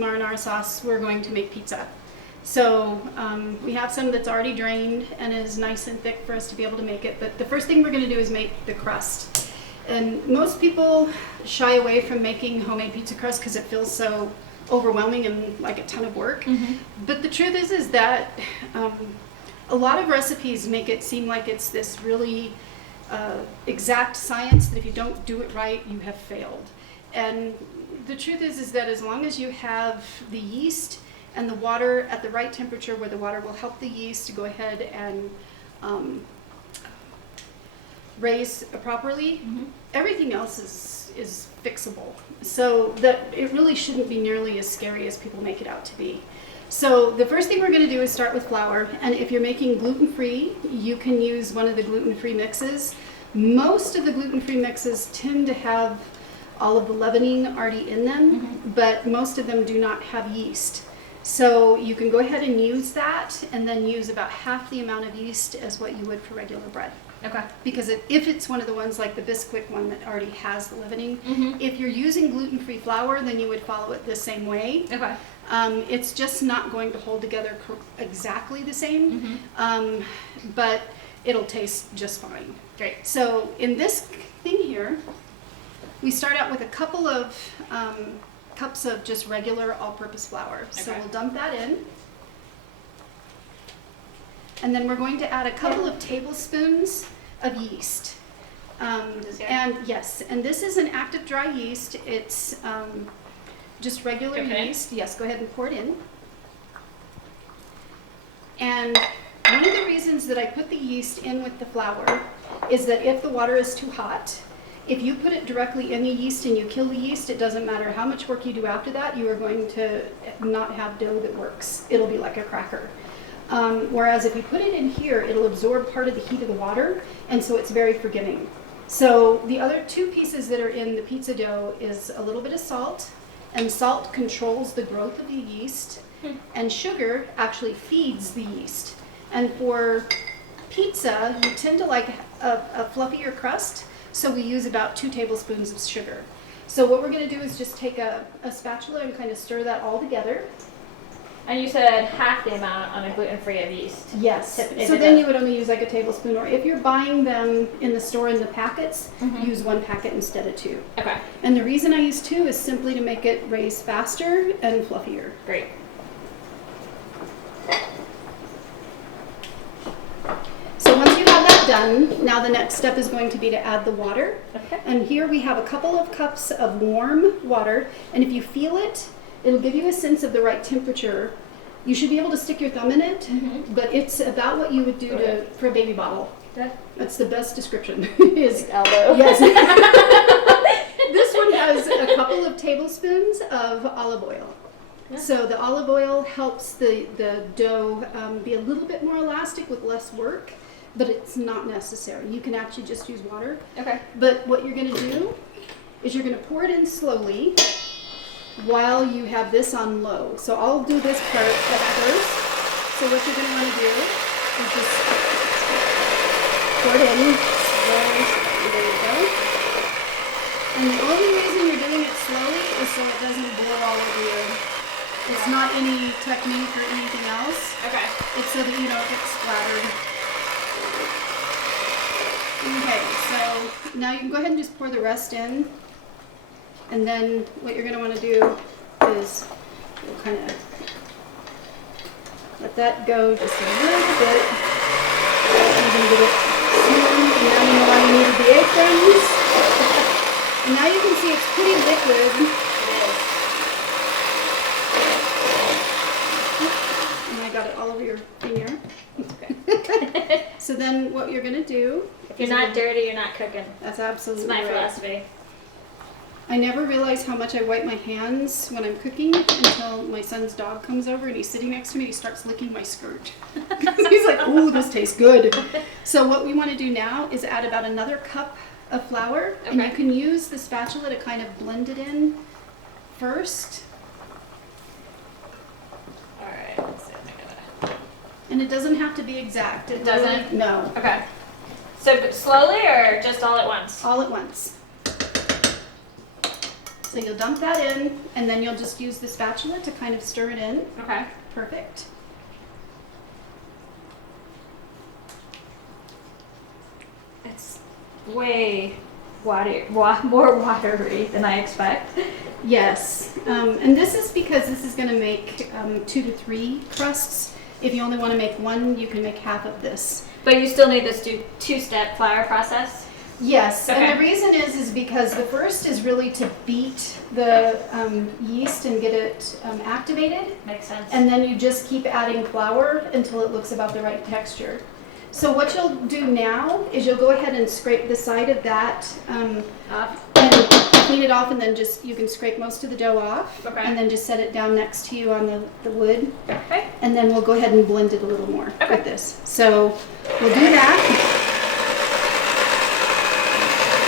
marinara sauce, we're going to make pizza. So we have some that's already drained and is nice and thick for us to be able to make it. But the first thing we're going to do is make the crust. And most people shy away from making homemade pizza crust because it feels so overwhelming and like a ton of work. But the truth is that a lot of recipes make it seem like it's this really exact science that if you don't do it right, you have failed. And the truth is that as long as you have the yeast and the water at the right temperature where the water will help the yeast to go ahead and raise properly, everything else is fixable. So that it really shouldn't be nearly as scary as people make it out to be. So the first thing we're going to do is start with flour, and if you're making gluten-free, you can use one of the gluten-free mixes. Most of the gluten-free mixes tend to have all of the leavening already in them, but most of them do not have yeast. So you can go ahead and use that, and then use about half the amount of yeast as what you would for regular bread. Okay. Because if it's one of the ones like the Bisquick one that already has the leavening, if you're using gluten-free flour, then you would follow it the same way. Okay. It's just not going to hold together exactly the same, but it'll taste just fine. Great. So in this thing here, we start out with a couple of cups of just regular all-purpose flour. So we'll dump that in. And then we're going to add a couple of tablespoons of yeast. And yes, and this is an active dry yeast. It's just regular yeast. Yes, go ahead and pour it in. And one of the reasons that I put the yeast in with the flour is that if the water is too hot, if you put it directly in the yeast and you kill the yeast, it doesn't matter how much work you do after that, you are going to not have dough that works. It'll be like a cracker. Whereas if you put it in here, it'll absorb part of the heat of the water, and so it's very forgiving. So the other two pieces that are in the pizza dough is a little bit of salt, and salt controls the growth of the yeast, and sugar actually feeds the yeast. And for pizza, you tend to like a fluffier crust, so we use about 2 tablespoons of sugar. So what we're going to do is just take a spatula and kind of stir that all together. And you said half the amount on a gluten-free of yeast. Yes. So then you would only use like a tablespoon, or if you're buying them in the store in the packets, use 1 packet instead of 2. Okay. And the reason I use 2 is simply to make it raise faster and fluffier. Great. So once you have that done, now the next step is going to be to add the water. Okay. And here we have a couple of cups of warm water, and if you feel it, it'll give you a sense of the right temperature. You should be able to stick your thumb in it, but it's about what you would do for a baby bottle. That's the best description. Is elbow. Yes. This one has a couple of tablespoons of olive oil. Yeah. So the olive oil helps the dough be a little bit more elastic with less work, but it's not necessary. You can actually just use water. Okay. But what you're going to do is you're going to pour it in slowly while you have this on low. So I'll do this part first. So what you're going to want to do is just pour it in slowly. There you go. And the only reason you're doing it slowly is so it doesn't blow all over you. It's not any technique or anything else. Okay. It's so that you don't get splattered. Okay, so now you can go ahead and just pour the rest in. And then what you're going to want to do is you'll kind of let that go just a little bit. You're going to get it smooth, and now you know why you needed the aprons. And now you can see it's pretty liquid. And I got it all over your finger. Okay. So then what you're going to do... If you're not dirty, you're not cooking. That's absolutely That's my right. philosophy. I never realize how much I wipe my hands when I'm cooking until my son's dog comes over and he's sitting next to me and he starts licking my skirt. He's like, ooh, this tastes good. So what we want to do now is add about another cup of flour. Okay. And you can use the spatula to kind of blend it in first. Alright, let's see. And it doesn't have to be exact. It doesn't? No. Okay. So slowly or just all at once? All at once. So you'll dump that in, and then you'll just use the spatula to kind of stir it in. Okay. Perfect. It's way more watery than I expect. Yes, and this is because this is going to make 2 to 3 crusts. If you only want to make one, you can make half of this. But you still need this two-step flour process? Yes, Okay. and the reason is because the first is really to beat the yeast and get it activated. Makes sense. And then you just keep adding flour until it looks about the right texture. So what you'll do now is you'll go ahead and scrape the side of that Off. and clean it off, and then just you can scrape most of the dough off. Okay. And then just set it down next to you on the wood. Okay. And then we'll go ahead and blend it a little more Okay. with this. So we'll do that.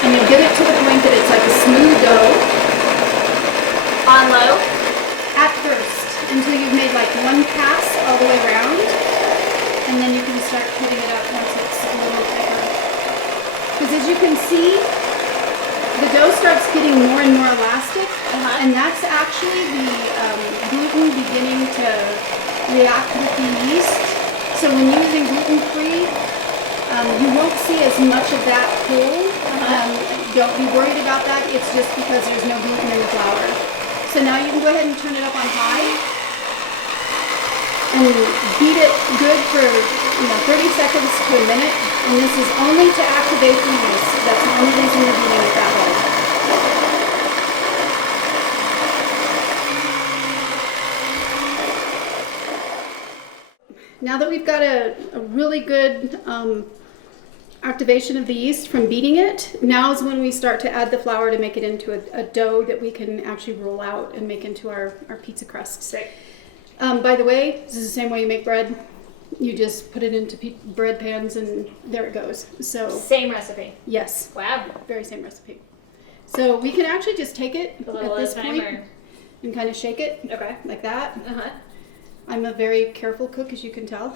And you'll get it to the point that it's like a smooth dough. On low? At first, until you've made like one pass all the way around, and then you can start putting it up once it's a little thicker. Because as you can see, the dough starts getting more and more elastic, and that's actually the gluten beginning to react with the yeast. So when using gluten-free, you won't see as much of that pull. Don't be worried about that. It's just because there's no gluten in the flour. So now you can go ahead and turn it up on high and beat it good for 30 seconds to a minute. And this is only to activate the yeast. That's the only reason you're beating it that way. Now that we've got a really good activation of the yeast from beating it, now is when we start to add the flour to make it into a dough that we can actually roll out and make into our pizza crusts. Right. By the way, this is the same way you make bread. You just put it into bread pans and there it goes. So Same recipe. yes, Wow. very same recipe. So we can actually just take it A little at this at a time, point and kind of shake it Okay. like that. Uh-huh. I'm a very careful cook, as you can tell.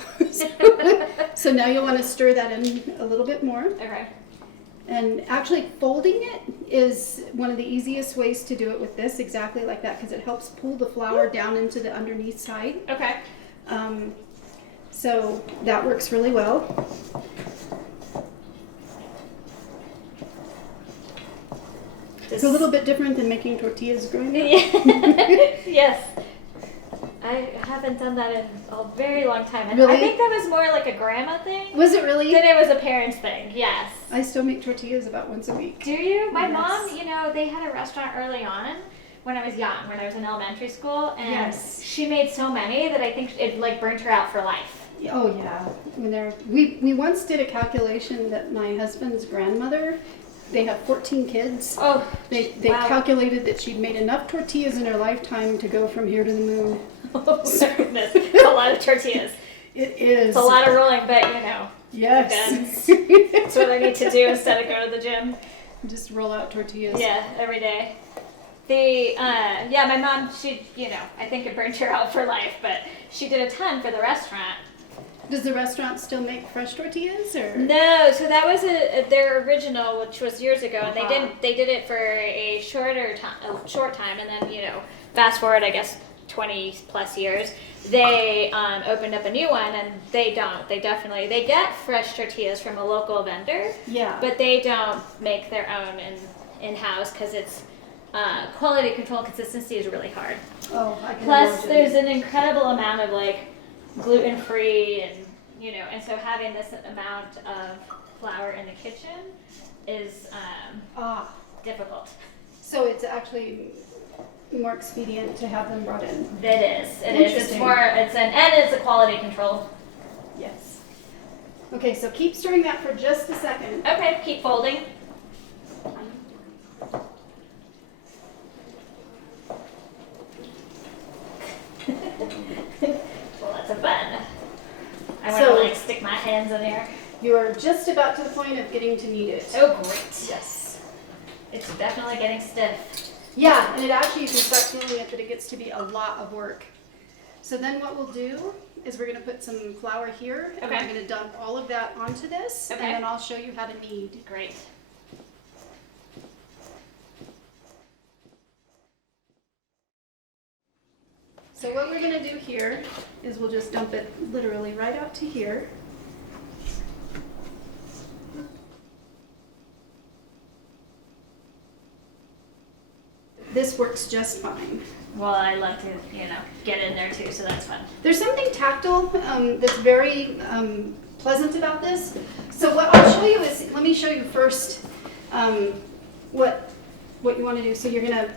So now you'll want to stir that in a little bit more. Okay. And actually folding it is one of the easiest ways to do it with this, exactly like that, because it helps pull the flour down into the underneath side. Okay. So that works really well. It's a little bit different than making tortillas growing up. Yes. I haven't done that in a very long time. And Really? I think that was more like a grandma thing Was it really? than it was a parents thing. Yes. I still make tortillas about once a week. Do you? My Yes. mom, they had a restaurant early on when I was young, when I was in elementary school, and Yes. she made so many that I think it like burnt her out for life. Oh yeah. We once did a calculation that my husband's grandmother, they have 14 kids. Oh, They wow. calculated that she'd made enough tortillas in her lifetime to go from here to the moon. Oh, goodness. It's a lot of tortillas. It is. It's a lot of rolling, but Yes. that's what I need to do instead of go to the gym. Just roll out tortillas. Yeah, every day. My mom, she, I think it burned her out for life, but she did a ton for the restaurant. Does the restaurant still make fresh tortillas, or? No, so that was their original, which was years ago, and Uh-huh. they did it for a short time, and then fast forward, I guess 20 plus years, they opened up a new one, and they get fresh tortillas from a local vendor, Yeah. but they don't make their own in house because it's quality control and consistency is really hard. Oh, I can Plus, imagine. there's an incredible amount of gluten free and so having this amount of flour in the kitchen is difficult. So it's actually more expedient to have them brought in. It is. It's Interesting. more. It's a quality control. Yes. Okay, so keep stirring that for just a second. Okay, keep folding. Lots of fun. I want So- to stick my hands in there. You are just about to the point of getting to knead it. Oh, great. Yes. It's definitely getting stiff. Yeah, and it actually, you can start feeling it, but it gets to be a lot of work. So then what we'll do is we're going to put some flour here, and Okay. we're going to dump all of that onto this, Okay. and then I'll show you how to knead. Great. So what we're gonna do here is we'll just dump it literally right out to here. This works just fine. Well, I like to, get in there too, so that's fun. There's something tactile that's very pleasant about this. So what I'll show you is, let me show you first what you want to do. So you're gonna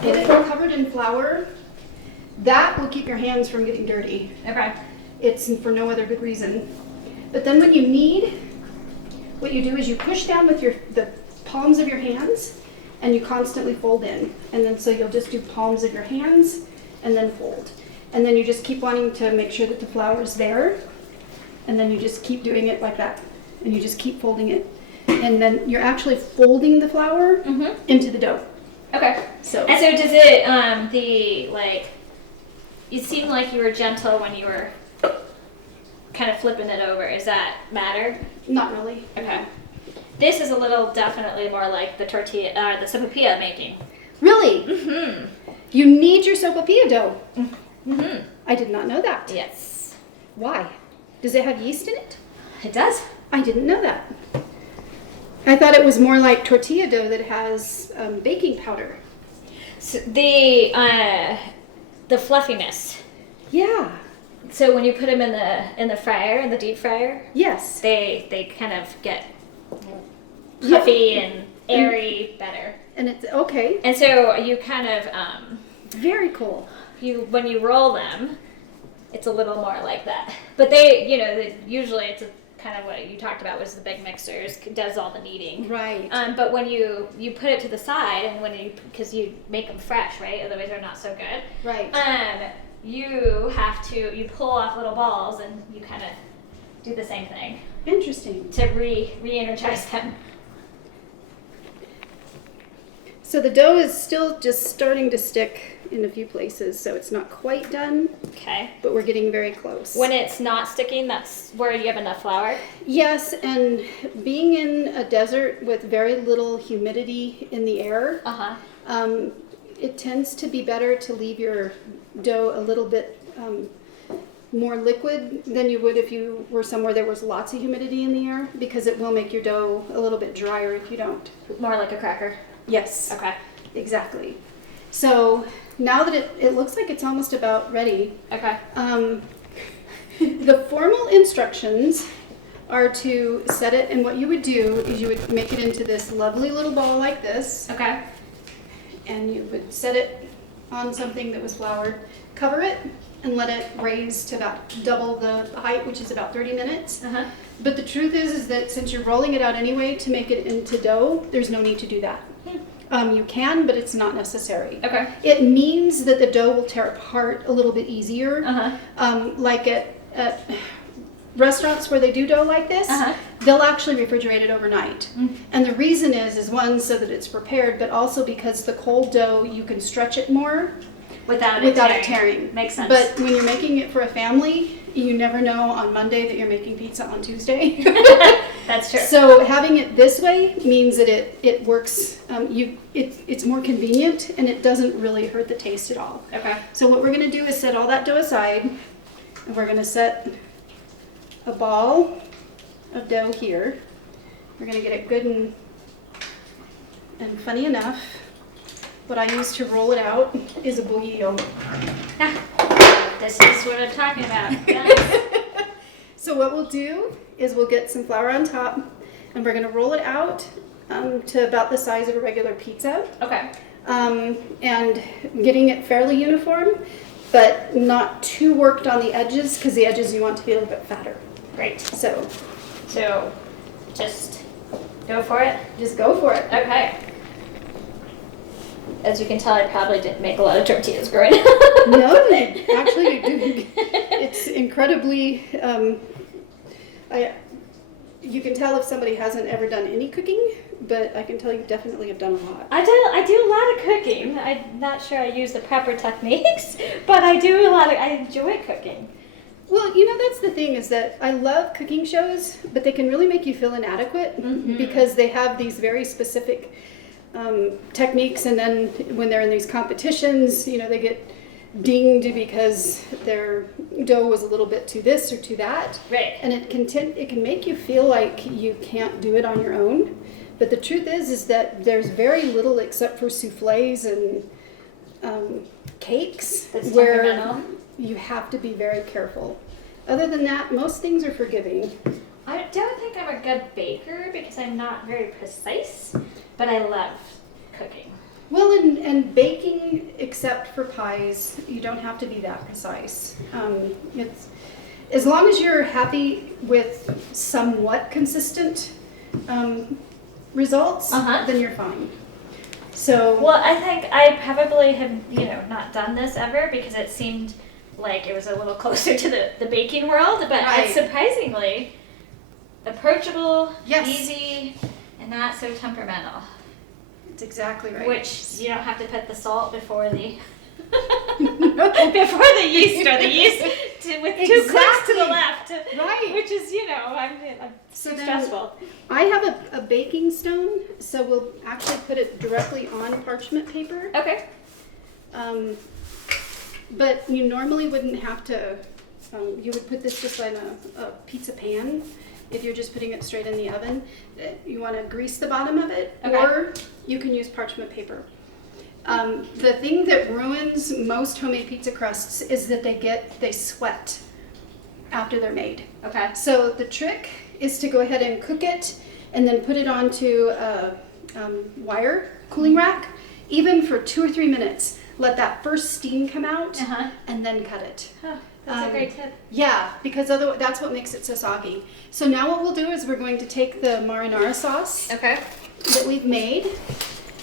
get it covered in flour. That will keep your hands from getting dirty. Okay. It's for no other good reason. But then when you knead, what you do is you push down with the palms of your hands and you constantly fold in. And then so you'll just do palms of your hands and then fold. And then you just keep wanting to make sure that the flour is there. And then you just keep doing it like that. And you just keep folding it. And then you're actually folding the flour into the dough. Okay. And so does it, you seemed like you were gentle when you were kind of flipping it over. Does that matter? Not really. Okay. This is a little definitely more like the tortilla, the sopapilla making. Really? Mm-hmm. You need your sopapilla dough. Mm-hmm. I did not know that. Yes. Why? Does it have yeast in it? It does. I didn't know that. I thought it was more like tortilla dough that has baking powder. So the fluffiness. Yeah. So when you put them in the fryer, in the deep fryer, Yes. they kind of get puffy and airy better. And it's okay. And so you kind of Very cool. when you roll them, it's a little more like that. But they, usually it's kind of what you talked about was the big mixers does all the kneading. Right. But when you put it to the side and because you make them fresh, right? Otherwise they're not so good. Right. You pull off little balls and you kind of do the same thing Interesting. to re-energize them. So the dough is still just starting to stick in a few places, so it's not quite done, Okay. but we're getting very close. When it's not sticking, that's where you have enough flour. Yes, and being in a desert with very little humidity in the air, it tends to be better to leave your dough a little bit more liquid than you would if you were somewhere there was lots of humidity in the air, because it will make your dough a little bit drier if you don't. More like a cracker. Yes. Okay. Exactly. So now that it looks like it's almost about ready, Okay. the formal instructions are to set it, and what you would do is you would make it into this lovely little ball like this, Okay. and you would set it on something that was floured, cover it, and let it raise to about double the height, which is about 30 minutes. But the truth is that since you're rolling it out anyway to make it into dough, there's no need to do that. You can, but it's not necessary. Okay. It means that the dough will tear apart a little bit easier. Like at restaurants where they do dough like this, they'll actually refrigerate it overnight. And the reason is one, so that it's prepared, but also because the cold dough, you can stretch it more without it tearing. Makes sense. But when you're making it for a family, you never know on Monday that you're making pizza on Tuesday. That's true. So having it this way means that it works. It's more convenient and it doesn't really hurt the taste at all. Okay. So what we're going to do is set all that dough aside, and we're going to set a ball of dough here. We're going to get it good and funny enough, what I use to roll it out is a bouillon. This is what I'm talking about. Yes. So what we'll do is we'll get some flour on top, and we're going to roll it out to about the size of a regular pizza. Okay. And getting it fairly uniform, but not too worked on the edges, because the edges you want to be a little bit fatter. Great. So just go for it. just go for it. Okay. As you can tell, I probably didn't make a lot of tortillas growing up. No, actually you're doing. It's incredibly. You can tell if somebody hasn't ever done any cooking, but I can tell you definitely have done a lot. I do a lot of cooking. I'm not sure I use the prepper techniques, but I do a lot of. I enjoy cooking. Well, that's the thing is that I love cooking shows, but they can really make you feel inadequate because they have these very specific techniques, and then when they're in these competitions, they get dinged because their dough was a little bit too this or too that. Right. And it can make you feel like you can't do it on your own. But the truth is that there's very little except for soufflés and cakes That's where temperamental. you have to be very careful. Other than that, most things are forgiving. I don't think I'm a good baker because I'm not very precise, but I love cooking. Well, and baking, except for pies, you don't have to be that precise. It's as long as you're happy with somewhat consistent results, then you're fine. So, Well, I think I probably have, not done this ever because it seemed like it was a little closer to the baking world, but Right. it's surprisingly approachable, Yes. easy, and not so temperamental. it's exactly right. Which you don't have to put the salt before the before the yeast or the yeast with two clicks to the left. Right. Which is, I'm So too then- stressful. I have a baking stone, so we'll actually put it directly on parchment paper. Okay. But you normally wouldn't have to, you would put this just on a pizza pan if you're just putting it straight in the oven. You want to grease the bottom of it, Okay. or you can use parchment paper. The thing that ruins most homemade pizza crusts is that they sweat after they're made. Okay. So the trick is to go ahead and cook it and then put it onto a wire cooling rack, even for 2 or 3 minutes. Let that first steam come out and then cut it. Oh, that's a great tip. Yeah, because otherwise that's what makes it so soggy. So now what we'll do is we're going to take the marinara sauce Okay. that we've made,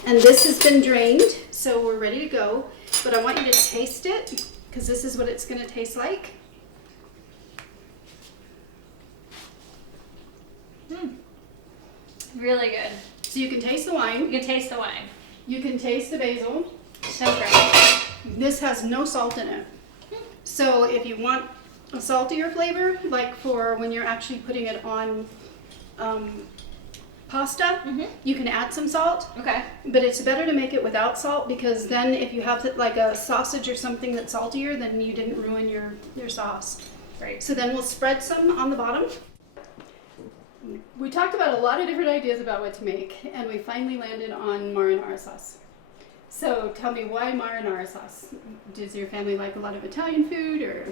and this has been drained, so we're ready to go. But I want you to taste it, because this is what it's going to taste like. Really good. So you can taste the wine, You can taste the wine. you can taste the basil. So great. This has no salt in it. So if you want a saltier flavor, like for when you're actually putting it on pasta, you can add some salt. Okay. But it's better to make it without salt, because then if you have like a sausage or something that's saltier, then you didn't ruin your sauce. Great. So then we'll spread some on the bottom. We talked about a lot of different ideas about what to make, and we finally landed on marinara sauce. So tell me, why marinara sauce? Does your family like a lot of Italian food, or?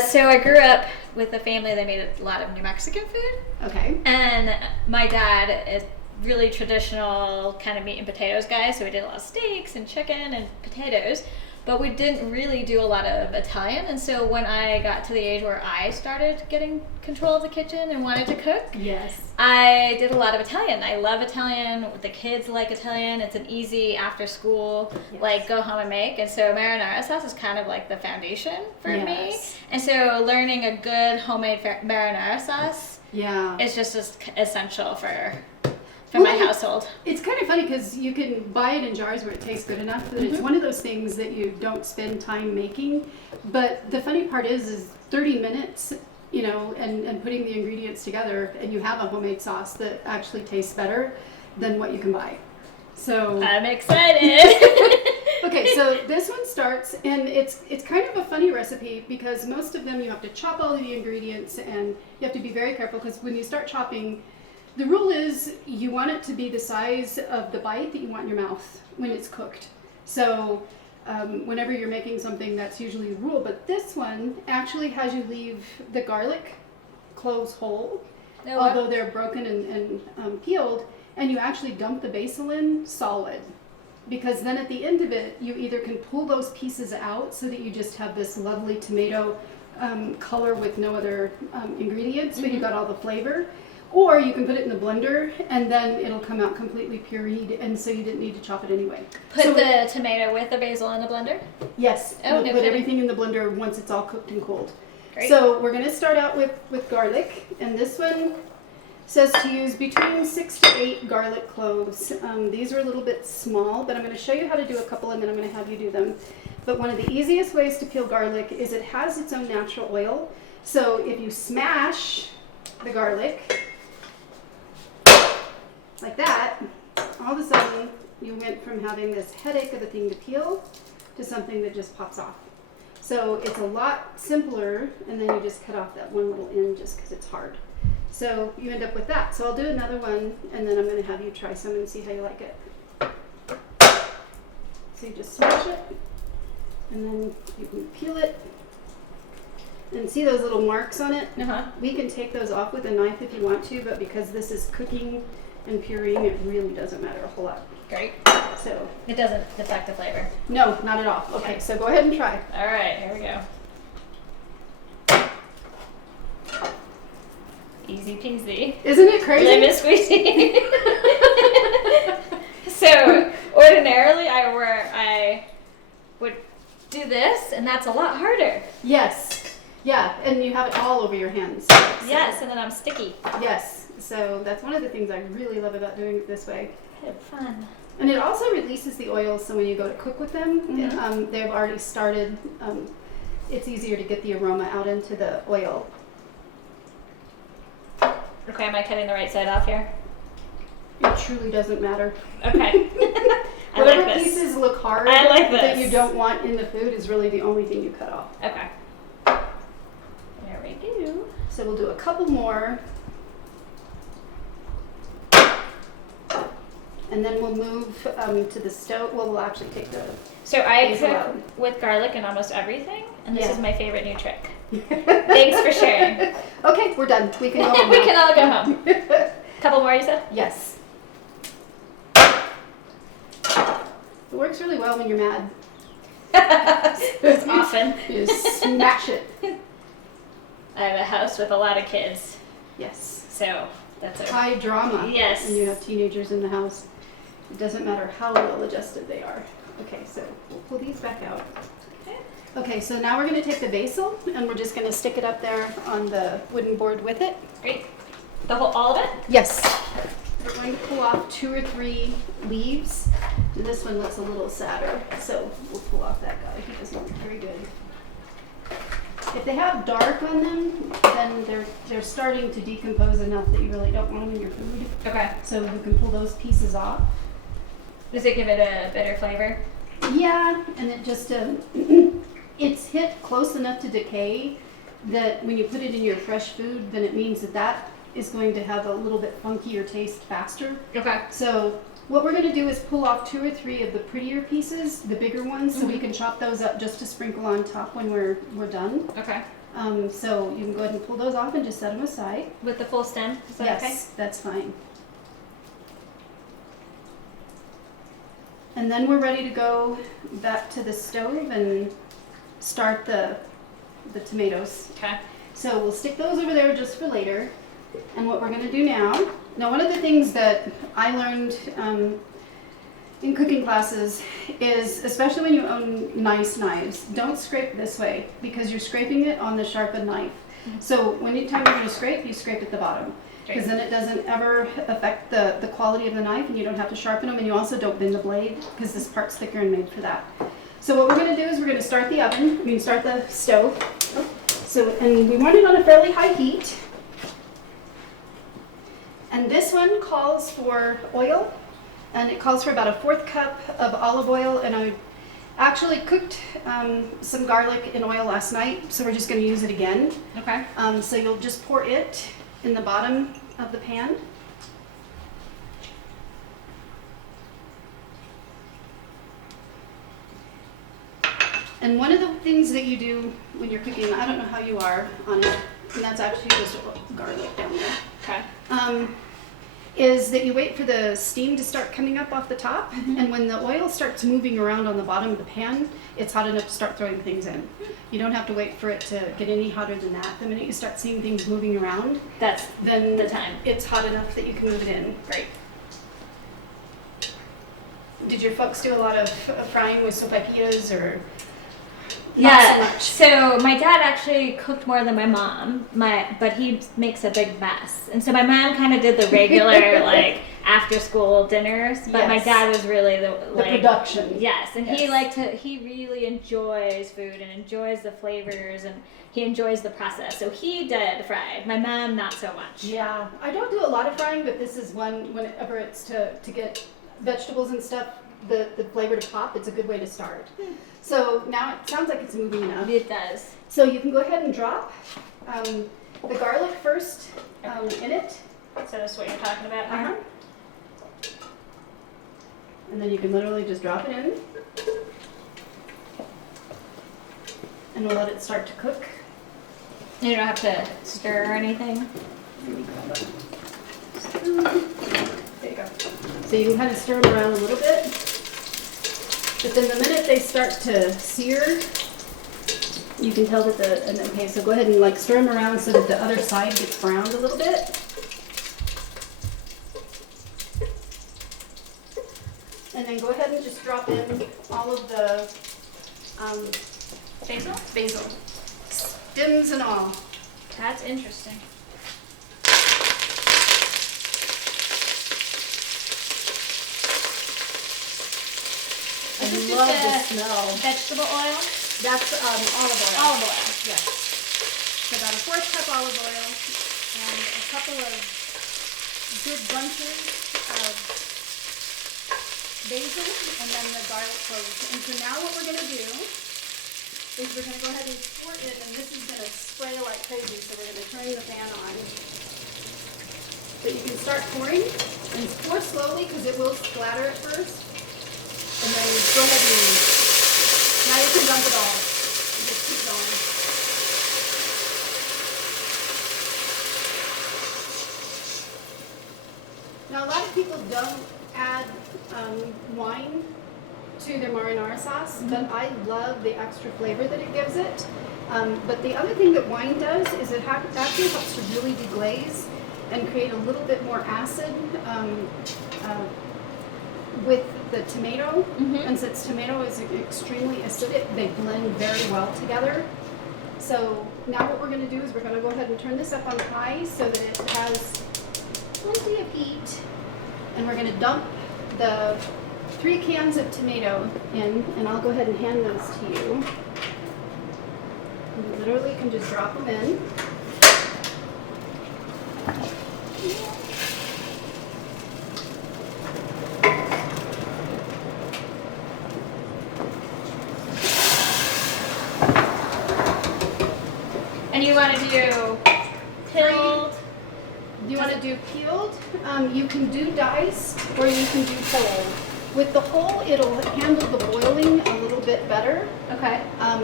So I grew up with a family that made a lot of New Mexican food. Okay. And my dad is really traditional kind of meat and potatoes guy, so we did a lot of steaks and chicken and potatoes, but we didn't really do a lot of Italian. And so when I got to the age where I started getting control of the kitchen and wanted to cook, Yes. I did a lot of Italian. I love Italian. The kids like Italian. It's an easy after school, like go home and make. And so marinara sauce is kind of like the foundation for me. Yes. And so learning a good homemade marinara sauce Yeah. is just as essential for my household. It's kind of funny because you can buy it in jars where it tastes good enough that it's one of those things that you don't spend time making. But the funny part is 30 minutes, and putting the ingredients together, and you have a homemade sauce that actually tastes better than what you can buy. So I'm excited. okay, so this one starts, and it's kind of a funny recipe because most of them you have to chop all of the ingredients, and you have to be very careful because when you start chopping, the rule is you want it to be the size of the bite that you want in your mouth when it's cooked. So whenever you're making something, that's usually the rule. But this one actually has you leave the garlic cloves whole, although they're broken and peeled, and you actually dump the basil in solid. Because then at the end of it, you either can pull those pieces out so that you just have this lovely tomato color with no other ingredients, but you got all the flavor. Or you can put it in the blender, and then it'll come out completely pureed, and so you didn't need to chop it anyway. Put the tomato with the basil in the blender? Yes, Oh, we'll no put kidding. everything in the blender once it's all cooked and cooled. Great. So we're going to start out with garlic, and this one says to use between 6 to 8 garlic cloves. These are a little bit small, but I'm going to show you how to do a couple, and then I'm going to have you do them. But one of the easiest ways to peel garlic is it has its own natural oil. So if you smash the garlic like that, all of a sudden you went from having this headache of a thing to peel to something that just pops off. So it's a lot simpler, and then you just cut off that one little end just because it's hard. So you end up with that. So I'll do another one, and then I'm going to have you try some and see how you like it. So you just smash it, and then you can peel it. And see those little marks on it? We can take those off with a knife if you want to, but because this is cooking and pureeing, it really doesn't matter a whole lot. Great. So it doesn't affect the flavor. No, not at all. Okay, so go ahead and try. All right, here we go. Easy peasy. Isn't it crazy? Lemon squeezy. So ordinarily, I would do this, and that's a lot harder. Yes. Yeah, and you have it all over your hands. So. Yes, and then I'm sticky. Yes. So that's one of the things I really love about doing it this way. Fun. And it also releases the oil, so when you go to cook with them, they've already started. It's easier to get the aroma out into the oil. Okay, am I cutting the right side off here? It truly doesn't matter. Okay. Whatever like this. Pieces look hard I like this. that you don't want in the food is really the only thing you cut off. Okay. There we go. So we'll do a couple more. And then we'll move to the stove. Well, we'll actually take the... So I These cook out. with garlic in almost everything, and this Yeah. is my favorite new trick. Thanks for sharing. Okay, we're done. We can go home We now. can all go home. Couple more, you said? Yes. It works really well when you're mad. It's often. You just smash it. I have a house with a lot of kids, Yes. so that's a High drama. Yes. When you have teenagers in the house. It doesn't matter how well adjusted they are. Okay, so we'll pull these back out. Okay, so now we're going to take the basil and we're just going to stick it up there on the wooden board with it. great. All of it? Yes. We're going to pull off 2 or 3 leaves. This one looks a little sadder, so we'll pull off that guy. He doesn't look very good. If they have dark on them, then they're starting to decompose enough that you really don't want them in your food. Okay. So you can pull those pieces off. Does it give it a bitter flavor? Yeah, and it just it's hit close enough to decay that when you put it in your fresh food, then it means that that is going to have a little bit funkier taste faster. Okay. So what we're going to do is pull off 2 or 3 of the prettier pieces, the bigger ones, so we can chop those up just to sprinkle on top when we're done. Okay. So you can go ahead and pull those off and just set them aside. With the full stem? Is that okay? Yes, that's fine. And then we're ready to go back to the stove and start the tomatoes. Okay. So we'll stick those over there just for later. And what we're going to do now, one of the things that I learned in cooking classes is, especially when you own nice knives, don't scrape this way because you're scraping it on the sharpened knife. So when anytime you're going to scrape, you scrape at the bottom. Because then it doesn't ever affect the quality of the knife and you don't have to sharpen them, and you also don't bend the blade because this part's thicker and made for that. So what we're going to do is we're going to start the stove. So, and we want it on a fairly high heat. And this one calls for oil, and it calls for about a 1/4 cup of olive oil, and I actually cooked some garlic in oil last night, so we're just going to use it again. Okay. So you'll just pour it in the bottom of the pan. And one of the things that you do when you're cooking, I don't know how you are on it, and that's actually just garlic down there. Okay. Is that you wait for the steam to start coming up off the top, and when the oil starts moving around on the bottom of the pan, it's hot enough to start throwing things in. You don't have to wait for it to get any hotter than that. The minute you start seeing things moving around, then the time. It's hot enough that you can move it in. Great. Did your folks do a lot of frying with sopapillas or? Yeah, Not so much. so my dad actually cooked more than my mom, but he makes a big mess. And so my mom kind of did the regular, like, after school dinners, but my Yes. dad was really the production. Yes, and Yes. he really enjoys food and enjoys the flavors, and he enjoys the process. So he did fried. My mom, not so much. Yeah, I don't do a lot of frying, but this is one, whenever it's to get vegetables and stuff, the flavor to pop, it's a good way to start. So now it sounds like it's moving enough. It does. So you can go ahead and drop the garlic first in it. So that's what you're talking about here? Uh-huh. And then you can literally just drop it in. And we'll let it start to cook. You don't have to stir or anything? Let me grab a- There you go. So you can kind of stir them around a little bit. But then the minute they start to sear, you can tell that okay, so go ahead and like stir them around so that the other side gets browned a little bit. And then go ahead and just drop in all of the basil, stems and all. That's interesting. I Is this love just the a smell. vegetable oil? That's olive oil. Olive oil. Yes. So about a 4th cup olive oil and a couple of good bunches of basil and then the garlic cloves. And so now what we're going to do is we're going to go ahead and pour it, and this is going to spray like crazy, so we're going to turn the fan on. But you can start pouring, and pour slowly because it will splatter at first. And then go ahead and, now you can dump it all. And just keep going. Now a lot of people don't add wine to their marinara sauce, but I love the extra flavor that it gives it. But the other thing that wine does is it actually helps to really deglaze and create a little bit more acid with the tomato. And since tomato is extremely acidic, they blend very well together. So now what we're going to do is we're going to go ahead and turn this up on high so that it has plenty of heat. And we're going to dump the 3 cans of tomato in, and I'll go ahead and hand those to you. You literally can just drop them in. And you want to do peeled? Do you want to do peeled? You can do diced or you can do whole. With the whole, it'll handle the boiling a little bit better. Okay.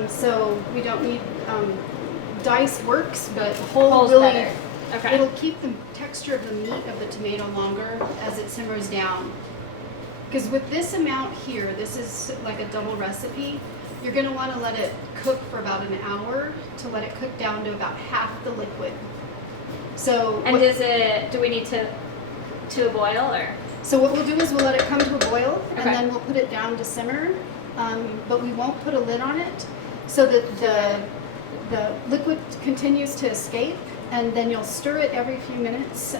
So we don't need diced works, but whole Whole's really. better. Okay. It'll keep the texture of the meat of the tomato longer as it simmers down. Because with this amount here, this is like a double recipe. You're going to want to let it cook for about an hour to let it cook down to about half the liquid. So. And do we need to a boil or? So what we'll do is we'll let it come to a boil, Okay. and then we'll put it down to simmer, but we won't put a lid on it so that the liquid continues to escape, and then you'll stir it every few minutes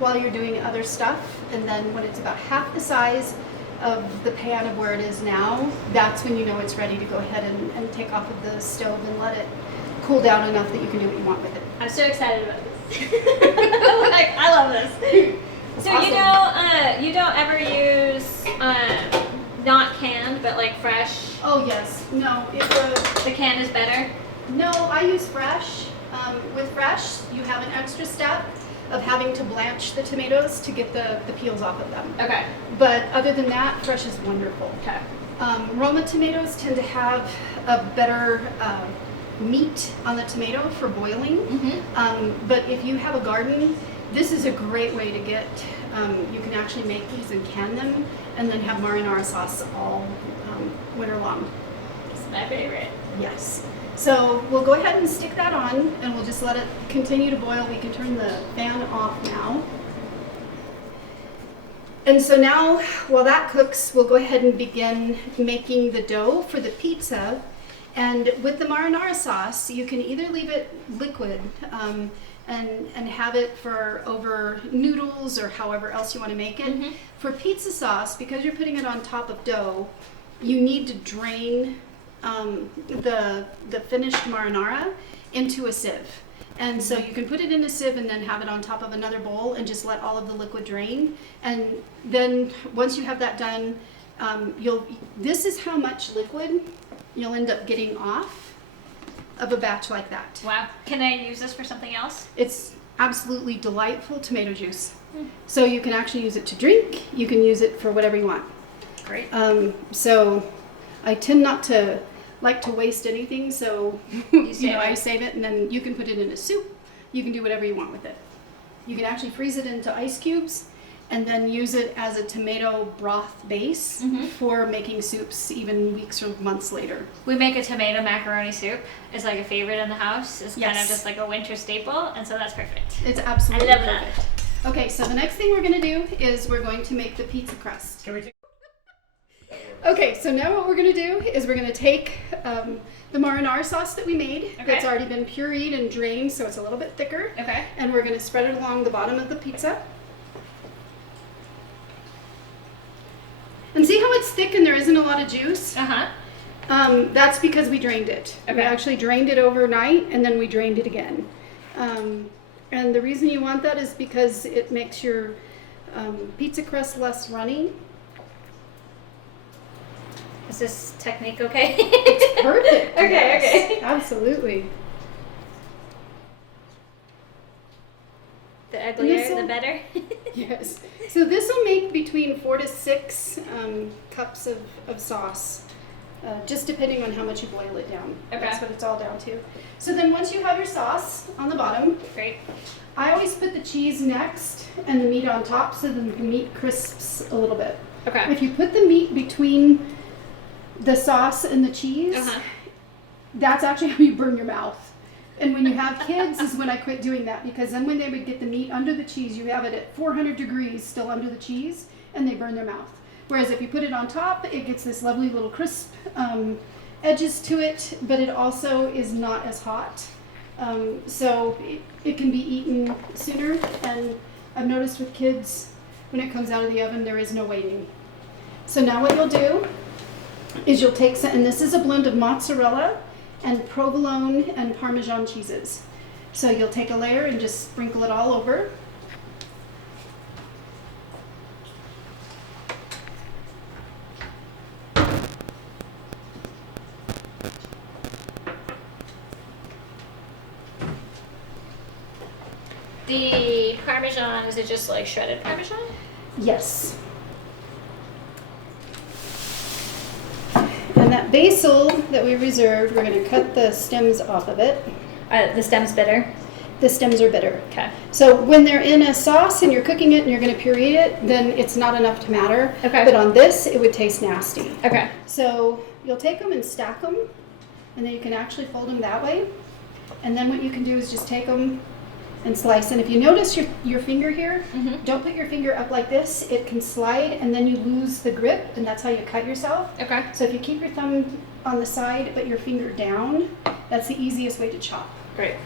while you're doing other stuff, and then when it's about half the size of the pan of where it is now, that's when you know it's ready to go ahead and take off of the stove and let it cool down enough that you can do what you want with it. I'm so excited about this. Like, I love this. So Awesome. you don't ever use not canned but like fresh? Oh yes, no, The can is better? no, I use fresh. With fresh, you have an extra step of having to blanch the tomatoes to get the peels off of them. Okay. But other than that, fresh is wonderful. Okay. Roma tomatoes tend to have a better meat on the tomato for boiling. But if you have a garden, this is a great way to get, you can actually make these and can them and then have marinara sauce all winter long. It's my favorite. Yes. So we'll go ahead and stick that on and we'll just let it continue to boil. We can turn the fan off now. And so now, while that cooks, we'll go ahead and begin making the dough for the pizza. And with the marinara sauce, you can either leave it liquid and have it for over noodles or however else you want to make it. For pizza sauce, because you're putting it on top of dough, you need to drain the finished marinara into a sieve. And so you can put it in a sieve and then have it on top of another bowl and just let all of the liquid drain. And then once you have that done, this is how much liquid you'll end up getting off of a batch like that. Wow. Can I use this for something else? It's absolutely delightful tomato juice. So you can actually use it to drink. You can use it for whatever you want. Great. So I tend not to like to waste anything. So I save it, and then you can put it in a soup. You can do whatever you want with it. You can actually freeze it into ice cubes and then use it as a tomato broth base for making soups even weeks or months later. We make a tomato macaroni soup. It's like a favorite in the house. It's kind of Yes. just like a winter staple, and so that's perfect. It's absolutely I love that. perfect. Okay, so the next thing we're going to do is we're going to make the pizza crust. Can we take? Okay, so now what we're going to do is we're going to take the marinara sauce that we made. Okay. That's already been pureed and drained, so it's a little bit thicker. Okay. And we're going to spread it along the bottom of the pizza. And see how it's thick and there isn't a lot of juice? Uh-huh. That's because we drained it. We Okay. actually drained it overnight and then we drained it again. And the reason you want that is because it makes your pizza crust less runny. Is this technique okay? Perfect. Okay, yes, okay. Absolutely. The uglier, the This'll- better. Yes. So this will make between 4 to 6 cups of sauce, just depending on how much you boil it down. Okay. That's what it's all down to. So then once you have your sauce on the bottom, Great. I always put the cheese next and the meat on top so then the meat crisps a little bit. Okay. If you put the meat between the sauce and the cheese, Uh-huh. that's actually how you burn your mouth. And when you have kids is when I quit doing that, because then when they would get the meat under the cheese, you have it at 400 degrees still under the cheese, and they burn their mouth. Whereas if you put it on top, it gets this lovely little crisp edges to it, but it also is not as hot. So it can be eaten sooner, and I've noticed with kids, when it comes out of the oven, there is no waiting. So now what you'll do is you'll take some, and this is a blend of mozzarella and provolone and Parmesan cheeses. So you'll take a layer and just sprinkle it all over. The Parmesan, is it just like shredded Parmesan? Yes. And that basil that we reserved, we're going to cut the stems off of it. The stem's bitter. The stems are bitter. Okay. So when they're in a sauce and you're cooking it and you're going to puree it, then it's not enough to matter. Okay. But on this, it would taste nasty. Okay. So you'll take them and stack them, and then you can actually fold them that way. And then what you can do is just take them and slice. And if you notice your finger here, don't put your finger up like this. It can slide, and then you lose the grip, and that's how you cut yourself. Okay. So if you keep your thumb on the side but your finger down, that's the easiest way to chop. Great.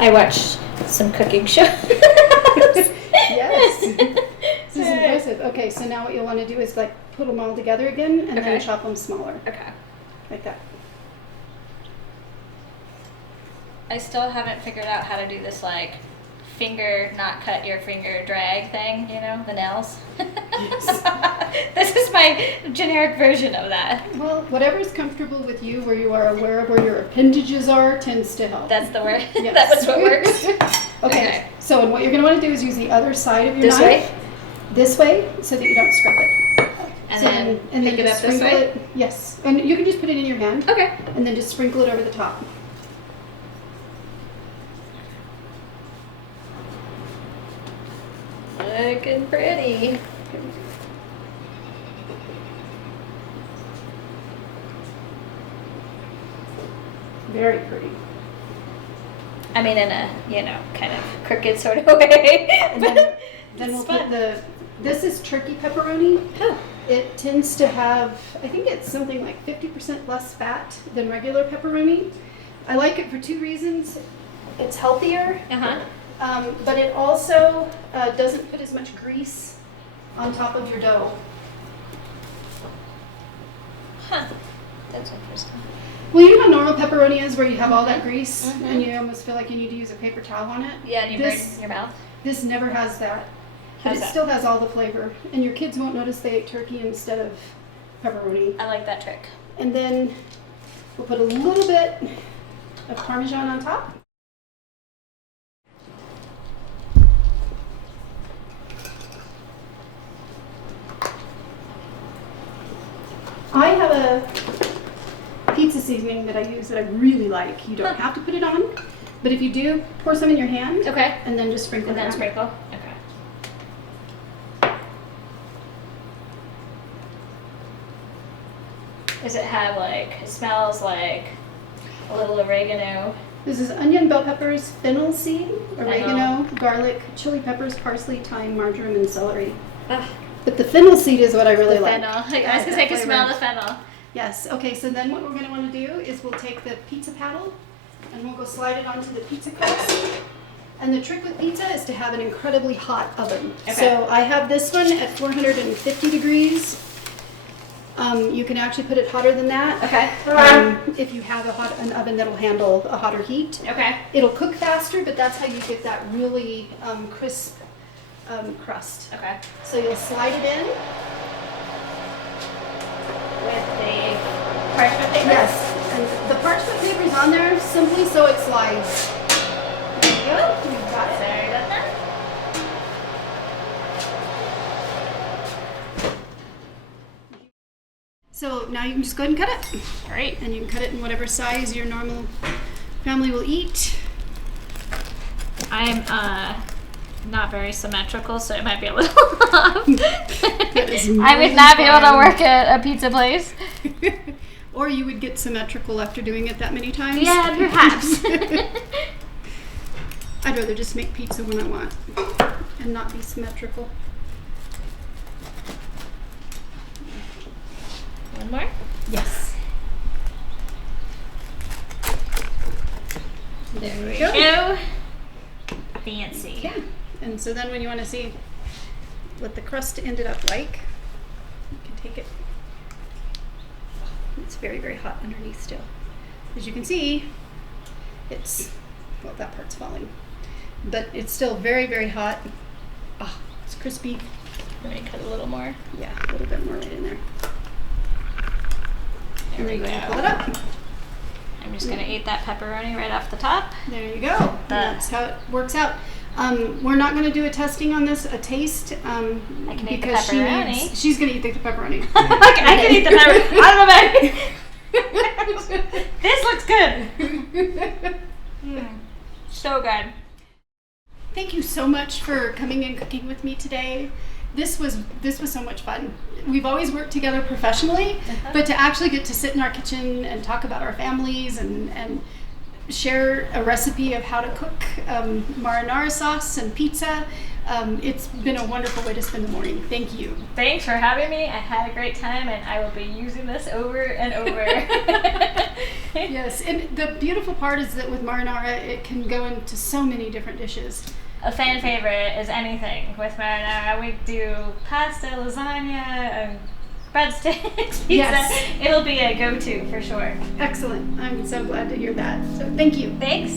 I watched some cooking shows. Yes. This is impressive. Okay, so now what you'll want to do is like put them all together again and Okay. then chop them smaller, Okay. like that. I still haven't figured out how to do this like finger, not cut your finger drag thing, you know, the nails. This is my generic version of that. Well, whatever's comfortable with you, where you are aware of where your appendages are, tends to help. That's the word. Yes. That was what works. Okay. So, and what you're going to want to do is use the other side of your This knife. way? This way, so that you don't scrape it. And So then pick it just up this sprinkle way? it. Yes, and you can just put it in your hand, Okay. and then just sprinkle it over the top. Looking pretty. Very pretty. I mean, in a, you know, kind of crooked sort of way. And then we'll It's put fun. this is turkey pepperoni. Oh. It tends to have, I think it's something like 50% less fat than regular pepperoni. I like it for 2 reasons. It's healthier, Uh-huh. but it also doesn't put as much grease on top of your dough. Huh. That's interesting. Well, you know how normal pepperoni is where you have all that grease and you almost feel like you need to use a paper towel on it? Yeah, and you burn your mouth. This never has that. But How's it that? still has all the flavor. And your kids won't notice they ate turkey instead of pepperoni. I like that trick. And then we'll put a little bit of Parmesan on top. I have a pizza seasoning that I use that I really like. You don't have to put it on, but if you do, pour some in your hand. Okay. And then just sprinkle And it then on. sprinkle. Okay. Does it have like, it smells like a little oregano? This is onion, bell peppers, fennel seed, oregano, garlic, chili peppers, parsley, thyme, marjoram, and celery. Ugh. But the fennel seed is what I really like. Fennel. I was going to say I can smell the fennel. Yes. Okay, so then what we're going to want to do is we'll take the pizza paddle and we'll go slide it onto the pizza crust. And the trick with pizza is to have an incredibly hot oven. Okay. So I have this one at 450 degrees. You can actually put it hotter than that. Okay. If you have an oven that'll handle a hotter heat. Okay. It'll cook faster, but that's how you get that really crisp crust. Okay. So you'll slide it in. With the parchment paper? Yes. And the parchment paper is on there simply so it slides. There you go. We've got it. Sorry about that. So now you can just go ahead and cut it. Great. And you can cut it in whatever size your normal family will eat. I'm not very symmetrical, so it might be a little off. I would not be able to work at a pizza place. Or you would get symmetrical after doing it that many times. Yeah, perhaps. I'd rather just make pizza when I want and not be symmetrical. One more? Yes. There we go. go. Fancy. Yeah. And so then when you want to see what the crust ended up like, you can take it. It's very, very hot underneath still. As you can see, well, that part's falling. But it's still very, very hot. Oh, it's crispy. Let me cut a little more. Yeah, a little bit more right in there. There we and then go. you pull it up. I'm just going to eat that pepperoni right off the top. There you go. And that's how it works out. We're not going to do a testing on this, a taste. I can eat the because pepperoni. she's going to eat the pepperoni. I can eat the pepperoni. I don't know about This looks good. So good. Thank you so much for coming and cooking with me today. This was so much fun. We've always worked together professionally, but to actually get to sit in our kitchen and talk about our families and share a recipe of how to cook marinara sauce and pizza, it's been a wonderful way to spend the morning. Thank you. Thanks for having me. I had a great time, and I will be using this over and over. Yes, and the beautiful part is that with marinara, it can go into so many different dishes. A fan favorite is anything with marinara. We do pasta, lasagna, breadsticks, pizza. Yes. It'll be a go-to for sure. Excellent. I'm so glad to hear that. So thank you. Thanks.